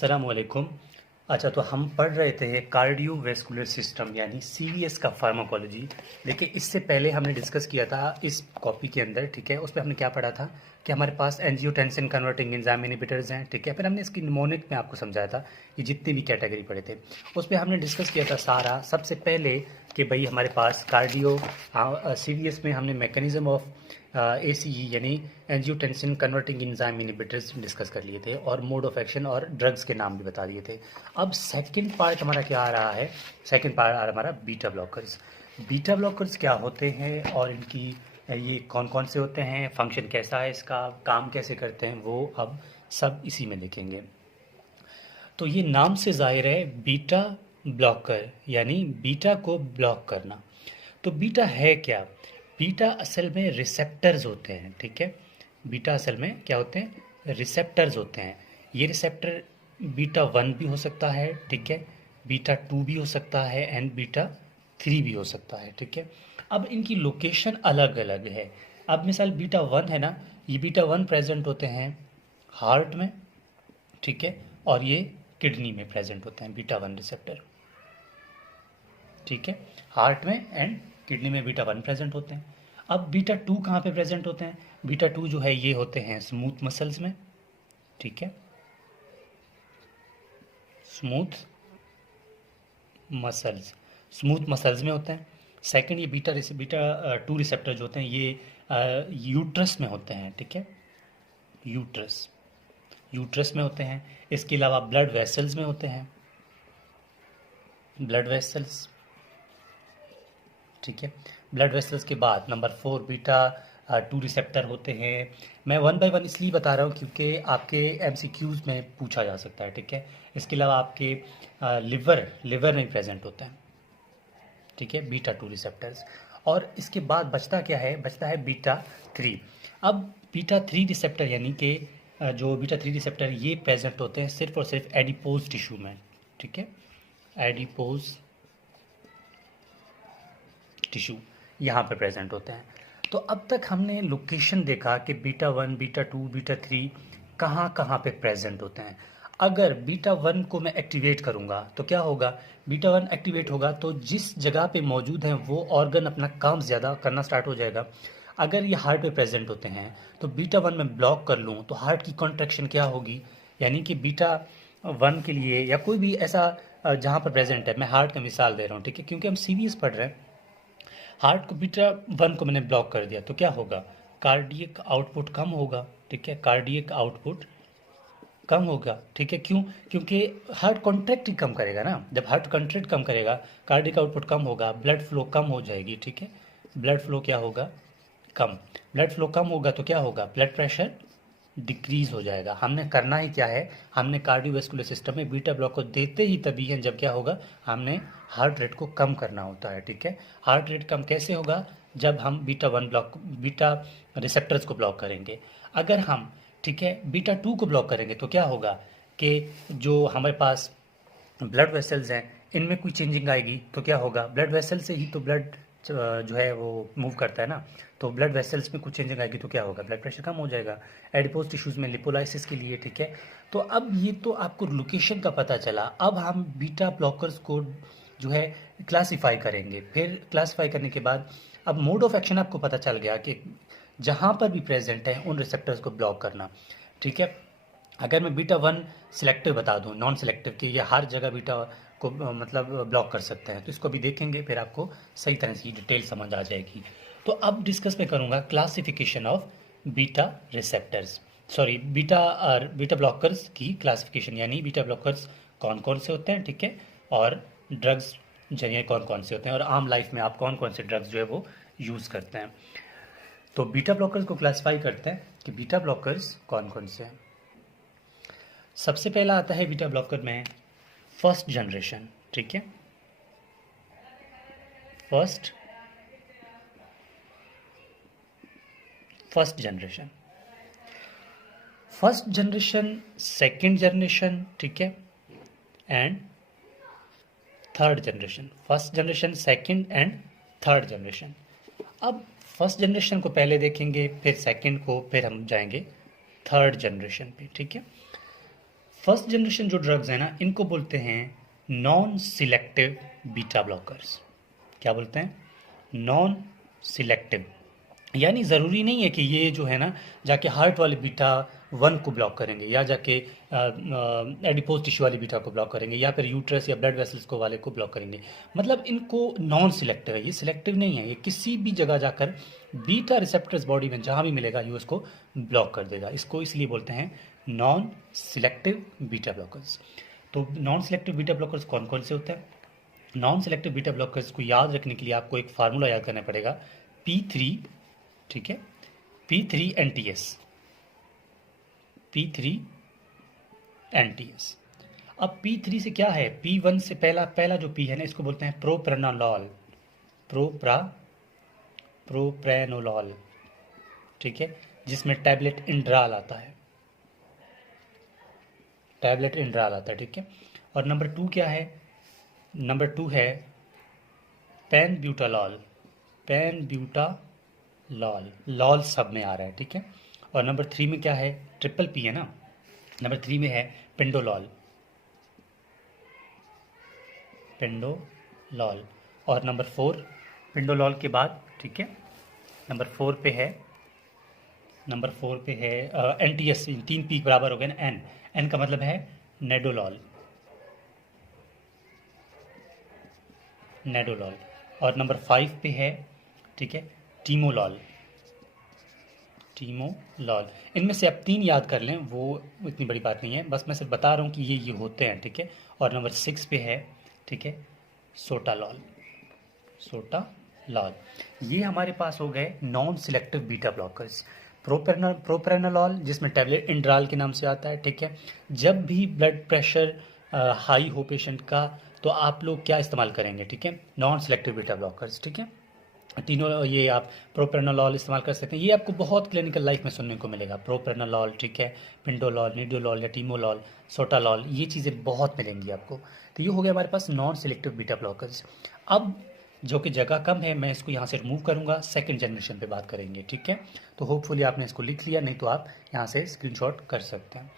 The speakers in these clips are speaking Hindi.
अस्सलामुअलैकुम। अच्छा, तो हम पढ़ रहे थे कार्डियोवैस्कुलर सिस्टम यानी सीवीएस का फार्माकोलॉजी। देखिए, इससे पहले हमने डिस्कस किया था इस कॉपी के अंदर, ठीक है। उस पर हमने क्या पढ़ा था कि हमारे पास एंजियोटेंसिन कन्वर्टिंग एंजाइम इनहिबिटर्स हैं, ठीक है। फिर हमने इसकी निमोनिक में आपको समझाया था ये जितनी भी कैटेगरी पढ़े थे उस पर हमने डिस्कस किया था सारा। सबसे पहले कि भाई हमारे पास कार्डियो सीवीएस में हमने मैकेनिज्म ऑफ एसीई यानी angiotensin converting enzyme inhibitors discuss कर लिए थे और मोड ऑफ एक्शन और ड्रग्स के नाम भी बता दिए थे। अब सेकंड पार्ट हमारा क्या आ रहा है? सेकंड पार्ट आ रहा है हमारा बीटा ब्लॉकर्स। बीटा ब्लॉकर्स क्या होते हैं और इनकी ये कौन कौन से होते हैं, फंक्शन कैसा है, इसका काम कैसे करते हैं, वो अब सब इसी में देखेंगे। तो ये नाम से ज़ाहिर है बीटा ब्लॉकर यानी बीटा को ब्लॉक करना। तो बीटा है क्या? बीटा असल में रिसेप्टर्स होते हैं, ठीक है। बीटा असल में क्या होते हैं? रिसेप्टर्स होते हैं। ये रिसेप्टर बीटा 1 भी हो सकता है, ठीक है, बीटा 2 भी हो सकता है एंड बीटा 3 भी हो सकता है, ठीक है। अब इनकी लोकेशन अलग अलग है। अब मिसाल बीटा 1 है ना, ये बीटा 1 प्रेजेंट होते हैं हार्ट में, ठीक है, और ये किडनी में प्रेजेंट होते हैं बीटा 1 रिसेप्टर, ठीक है। हार्ट में एंड किडनी में बीटा 1 प्रेजेंट होते हैं। अब बीटा 2 कहाँ पे प्रेजेंट होते हैं? बीटा 2 जो है ये होते हैं स्मूथ मसल्स में, ठीक है, स्मूथ मसल्स में होते हैं। सेकंड, ये बीटा 2 रिसेप्टर जो होते हैं ये यूट्रस में होते हैं, ठीक है, यूट्रस में होते हैं। इसके अलावा ब्लड वेसल्स में होते हैं, ब्लड वेसल्स, ठीक है। ब्लड वेसल्स के बाद नंबर 4 बीटा 2 रिसेप्टर होते हैं। मैं 1 बाय 1 इसलिए बता रहा हूँ क्योंकि आपके एमसीक्यूज़ में पूछा जा सकता है, ठीक है। इसके अलावा आपके लिवर में प्रेजेंट होता है, ठीक है, बीटा 2 रिसेप्टर्स। और इसके बाद बचता क्या है? बचता है बीटा 3। अब बीटा 3 रिसेप्टर यानी कि जो बीटा 3 रिसेप्टर ये प्रेजेंट होते हैं सिर्फ और सिर्फ एडिपोज टिश्यू में, ठीक है, एडिपोज टिश्यू यहाँ पे प्रेजेंट होते हैं। तो अब तक हमने लोकेशन देखा कि बीटा 1, बीटा 2, बीटा 3 कहाँ कहाँ पे प्रेजेंट होते हैं। अगर बीटा 1 को मैं एक्टिवेट करूँगा तो क्या होगा? बीटा 1 एक्टिवेट होगा तो जिस जगह पे मौजूद है वो ऑर्गन अपना काम ज़्यादा करना स्टार्ट हो जाएगा। अगर ये हार्ट पे प्रेजेंट होते हैं तो बीटा 1 में ब्लॉक कर लूँ तो हार्ट की कॉन्ट्रैक्शन क्या होगी? यानी कि बीटा 1 के लिए या कोई भी ऐसा जहाँ पर प्रेजेंट है, मैं हार्ट का मिसाल दे रहा हूँ, ठीक है, क्योंकि हम सीवीएस पढ़ रहे हैं। हार्ट को बीटा 1 को मैंने ब्लॉक कर दिया तो क्या होगा? कार्डियक आउटपुट कम होगा, ठीक है, कार्डियक आउटपुट कम होगा, ठीक है। क्यों? क्योंकि हार्ट कॉन्ट्रैक्ट ही कम करेगा ना। जब हार्ट कॉन्ट्रैक्ट कम करेगा कार्डियक आउटपुट कम होगा, ब्लड फ्लो कम हो जाएगी, ठीक है। ब्लड फ्लो क्या होगा? कम। ब्लड फ्लो कम होगा तो क्या होगा? ब्लड प्रेशर डिक्रीज हो जाएगा। हमने करना ही क्या है? हमने कार्डियोवैस्कुलर सिस्टम में बीटा ब्लॉक को देते ही तभी है जब क्या होगा? हमने हार्ट रेट को कम करना होता है, ठीक है। हार्ट रेट कम कैसे होगा? जब हम बीटा रिसेप्टर्स को ब्लॉक करेंगे। अगर हम, ठीक है, बीटा 2 को ब्लॉक करेंगे तो क्या होगा कि जो हमारे पास ब्लड वेसल्स हैं इनमें कोई चेंजिंग आएगी तो क्या होगा? ब्लड वेसल से ही तो ब्लड जो है वो मूव करता है ना। तो ब्लड वेसल्स में कुछ चेंजिंग आएगी तो क्या होगा? ब्लड प्रेशर कम हो जाएगा। एडिपोज टिश्यूज़ में लिपोलाइसिस के लिए, ठीक है। तो अब ये तो आपको लोकेशन का पता चला। अब हम बीटा ब्लॉकर्स को जो है क्लासीफाई करेंगे। फिर क्लासीफाई करने के बाद अब मोड ऑफ एक्शन आपको पता चल गया कि जहाँ पर भी प्रेजेंट है उन रिसेप्टर्स को ब्लॉक करना, ठीक है। अगर मैं बीटा 1 सिलेक्टिव बता दूं, नॉन सिलेक्टिव कि ये हर जगह बीटा को मतलब ब्लॉक कर सकते हैं, तो इसको भी देखेंगे, फिर आपको सही तरह से डिटेल समझ आ जाएगी। तो अब डिस्कस मैं करूंगा classification of beta receptors, sorry beta blockers की क्लासिफिकेशन, यानी बीटा ब्लॉकर्स कौन कौन से होते हैं, ठीक है, और ड्रग्स जरिए कौन कौन से होते हैं और आम लाइफ में आप कौन कौन से ड्रग्स जो है वो यूज़ करते हैं। तो बीटा ब्लॉकर्स को क्लासिफाई करते हैं कि बीटा ब्लॉकर्स कौन कौन से हैं। सबसे पहला आता है बीटा ब्लॉकर में फर्स्ट जनरेशन, ठीक है, फर्स्ट जनरेशन, सेकंड जनरेशन, ठीक है, and third generation. First generation, second and third generation. अब फर्स्ट जनरेशन को पहले देखेंगे, फिर सेकंड को, फिर हम जाएंगे थर्ड जनरेशन पे, ठीक है। फर्स्ट जनरेशन जो ड्रग्स हैं ना, इनको बोलते हैं नॉन सिलेक्टिव बीटा ब्लॉकर्स। क्या बोलते हैं? Non selective. यानी ज़रूरी नहीं है कि ये जो है ना जाके हार्ट वाले बीटा वन को ब्लॉक करेंगे, या जाके एडिपोज टिश्यू वाली बीटा को ब्लॉक करेंगे, या फिर यूट्रस या ब्लड वेसल्स को वाले को ब्लॉक करेंगे। मतलब इनको नॉन सिलेक्टिव है, ये सिलेक्टिव नहीं है, ये किसी भी जगह जाकर बीटा रिसेप्टर्स बॉडी में जहाँ भी मिलेगा ये उसको ब्लॉक कर देगा। इसको इसलिए बोलते हैं नॉन सिलेक्टिव बीटा ब्लॉकर्स। तो नॉन सिलेक्टिव बीटा ब्लॉकर्स कौन कौन से होते हैं? नॉन सिलेक्टिव बीटा ब्लॉकर्स को याद रखने के लिए आपको एक फार्मूला याद करना पड़ेगा, P3, ठीक है, P3 NTS, P3 NTS। अब P3 से क्या है? P1 से पहला जो P है ना, इसको बोलते हैं प्रोप्रानोलॉल, प्रोप्रानोलॉल, ठीक है, जिसमें टैबलेट इंड्राल आता है, ठीक है। और नंबर 2 क्या है? नंबर 2 है पेनब्यूटालॉल, लॉल सब में आ रहा है, ठीक है। और नंबर 3 में क्या है? ट्रिपल P है ना, नंबर 3 में है पेंडोलॉल। और नंबर 4 पेंडोलॉल के बाद, ठीक है, नंबर 4 पे है NTS, 3 P बराबर हो गया ना, N का मतलब है नेडोलॉल। और नंबर 5 पे है, ठीक है, टीमोलॉल। इनमें से आप 3 याद कर लें, वो इतनी बड़ी बात नहीं है, बस मैं सिर्फ बता रहा हूँ कि ये होते हैं, ठीक है। और नंबर 6 पे है, ठीक है, सोटालॉल। ये हमारे पास हो गए नॉन सिलेक्टिव बीटा ब्लॉकर्स। प्रोप्रानोलॉल, जिसमें टैबलेट इंड्राल के नाम से आता है, ठीक है। जब भी ब्लड प्रेशर हाई हो पेशेंट का, तो आप लोग क्या इस्तेमाल करेंगे, ठीक है? नॉन सिलेक्टिव बीटा ब्लॉकर्स, ठीक है। तीनों ये आप प्रोप्रानोलॉल इस्तेमाल कर सकते हैं, ये आपको बहुत क्लिनिकल लाइफ में सुनने को मिलेगा। प्रोप्रानोलॉल, ठीक है, पिंडोलॉल, निडोलॉल या टीमोलॉल, सोटालॉल, ये चीज़ें बहुत मिलेंगी आपको। तो ये हो गया हमारे पास नॉन सिलेक्टिव बीटा ब्लॉकर्स। अब जो कि जगह कम है, मैं इसको यहाँ से रिमूव करूँगा, सेकंड जनरेशन पे बात करेंगे, ठीक है। तो होपफुली आपने इसको लिख लिया, नहीं तो आप यहाँ से स्क्रीनशॉट कर सकते हैं।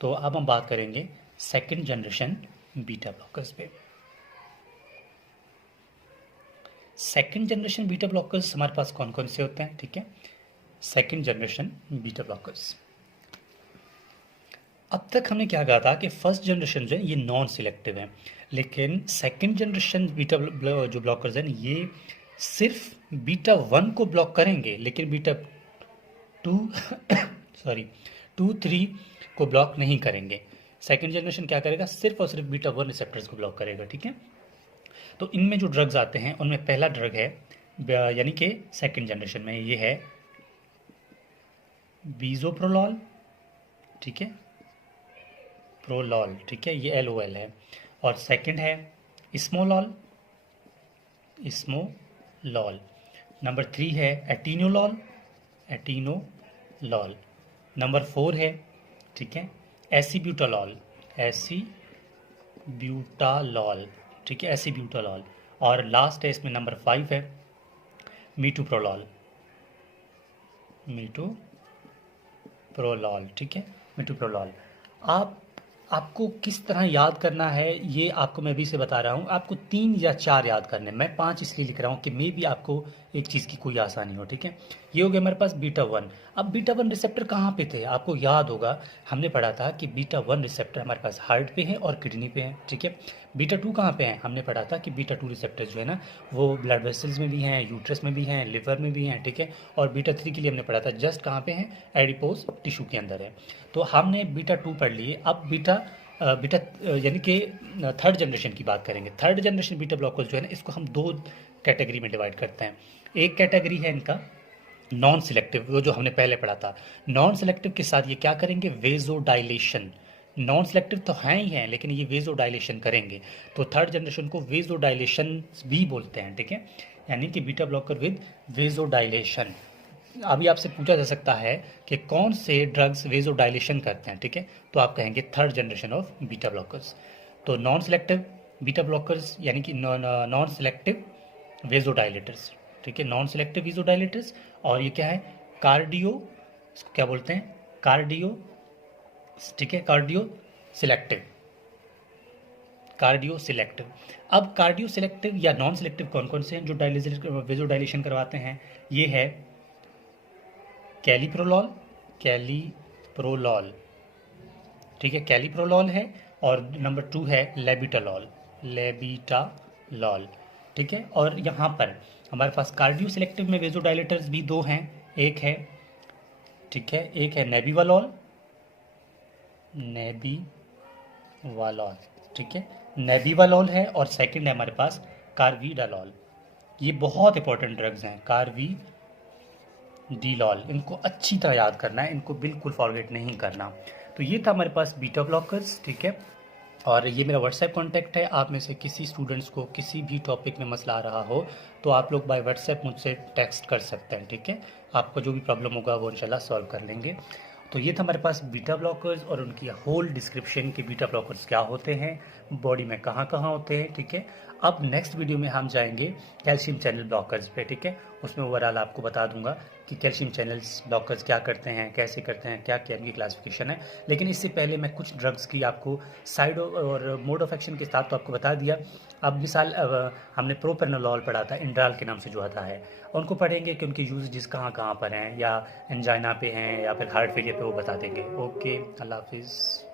तो अब हम बात करेंगे सेकंड जनरेशन बीटा ब्लॉकर्स पे। सेकंड जनरेशन बीटा ब्लॉकर्स हमारे पास कौन कौन से होते हैं, ठीक है? सेकंड जनरेशन बीटा ब्लॉकर्स, अब तक हमने क्या कहा था कि फर्स्ट जनरेशन जो है ये नॉन सिलेक्टिव है, लेकिन सेकंड जनरेशन बीटा जो ब्लॉकर्स हैं ये सिर्फ बीटा 1 को ब्लॉक करेंगे, लेकिन बीटा 2 2 3 को ब्लॉक नहीं करेंगे। सेकंड जनरेशन क्या करेगा? सिर्फ और सिर्फ बीटा 1 रिसेप्टर्स को ब्लॉक करेगा, ठीक है। तो इनमें जो ड्रग्स आते हैं उनमें पहला ड्रग है, यानी कि सेकंड जनरेशन में ये है बीजोप्रोलॉल, ठीक है, प्रोलॉल, ठीक है, ये LOL है। और सेकंड है स्मोलॉल। नंबर 3 है एटीनोलॉल। नंबर 4 है, ठीक है, एसीब्यूटालॉल, ठीक है, एसीब्यूटालॉल। और लास्ट है इसमें नंबर 5 है मीटोप्रोलॉल, ठीक है, मीटोप्रोलॉल। आपको किस तरह याद करना है ये आपको मैं अभी से बता रहा हूँ। आपको 3 या 4 याद करने, मैं 5 इसलिए लिख रहा हूँ कि मे भी आपको एक चीज़ की कोई आसानी हो, ठीक है। ये हो गया हमारे पास बीटा 1। अब बीटा 1 रिसेप्टर कहाँ पे थे? आपको याद होगा हमने पढ़ा था कि बीटा 1 रिसेप्टर हमारे पास हार्ट पे है और किडनी पे है, ठीक है। बीटा 2 कहाँ पे है? हमने पढ़ा था कि बीटा 2 रिसेप्टर जो है ना वो ब्लड वेसल्स में भी हैं, यूट्रस में भी हैं, लिवर में भी हैं, ठीक है। और बीटा 3 के लिए हमने पढ़ा था जस्ट कहाँ पे हैं? एडिपोज टिश्यू के अंदर है। तो हमने बीटा 2 पढ़ लिए। अब बीटा यानी कि थर्ड जनरेशन की बात करेंगे। थर्ड जनरेशन बीटा ब्लॉकर्स जो है ना इसको हम 2 कैटेगरी में डिवाइड करते हैं। एक कैटेगरी है इनका नॉन सिलेक्टिव, वो जो हमने पहले पढ़ा था। नॉन सिलेक्टिव के साथ ये क्या करेंगे? वेजोडाइलेशन। नॉन सिलेक्टिव तो हैं ही हैं, लेकिन ये वेजोडाइलेशन करेंगे। तो थर्ड जनरेशन को वेजोडाइलेशन भी बोलते हैं, ठीक है, यानी कि बीटा ब्लॉकर विद वेजोडाइलेशन। अभी आपसे पूछा जा सकता है कि कौन से ड्रग्स वेजोडाइलेशन करते हैं, ठीक है, तो आप कहेंगे third generation of beta blockers. तो नॉन सिलेक्टिव बीटा ब्लॉकर्स यानी कि नॉन सिलेक्टिव वेजोडाइलेटर्स, ठीक है, नॉन सिलेक्टिव वेजोडाइलेटर्स। और ये क्या है? कार्डियो, इसको क्या बोलते हैं? कार्डियो, ठीक है, कार्डियो सिलेक्टिव, कार्डियो सिलेक्टिव। अब कार्डियो सिलेक्टिव या नॉन सिलेक्टिव कौन कौन से हैं जो वेजोडाइलेशन करवाते हैं? ये है कैलिप्रोलॉल, कैलिप्रोलॉल, ठीक है, कैलिप्रोलॉल है। और नंबर 2 है लेबिटालॉल, लेबिटालॉल, ठीक है। और यहाँ पर हमारे पास कार्डियो सिलेक्टिव में वेजोडाइलेटर्स भी 2 हैं, एक है, ठीक है, एक है नेबिवालॉल, नेबिवालॉल, ठीक है, नेबिवालॉल है। और सेकंड है हमारे पास कार्विडालॉल। ये बहुत इंपॉर्टेंट ड्रग्स हैं, कार्विडीलॉल, इनको अच्छी तरह याद करना है, इनको बिल्कुल फॉरगेट नहीं करना। तो ये था हमारे पास बीटा ब्लॉकर्स, ठीक है। और ये मेरा व्हाट्सएप कॉन्टैक्ट है, आप में से किसी स्टूडेंट्स को किसी भी टॉपिक में मसला आ रहा हो तो आप लोग बाय व्हाट्सएप मुझसे टेक्स्ट कर सकते हैं, ठीक है। आपको जो भी प्रॉब्लम होगा वो इंशाल्लाह सॉल्व कर लेंगे। तो ये था हमारे पास बीटा ब्लॉकर्स और उनकी होल डिस्क्रिप्शन कि बीटा ब्लॉकर्स क्या होते हैं, बॉडी में कहाँ कहाँ होते हैं, ठीक है। अब नेक्स्ट वीडियो में हम जाएंगे कैल्शियम चैनल ब्लॉकर्स पे, ठीक है। उसमें ओवरऑल आपको बता दूंगा कि कैल्शियम चैनल्स ब्लॉकर्स क्या करते हैं, कैसे करते हैं, क्या क्या इनकी क्लासिफिकेशन है। लेकिन इससे पहले मैं कुछ ड्रग्स की आपको साइड और मोड ऑफ एक्शन के साथ तो आपको बता दिया। अब मिसाल हमने प्रोपेनोलॉल पढ़ा था, इंड्राल के नाम से जो आता है, उनको पढ़ेंगे कि उनके यूजेस कहाँ कहाँ पर हैं, या एंजाइना पे हैं या फिर हार्ट फेलियर पे, वो बता देंगे। ओके, अल्लाह हाफिज़।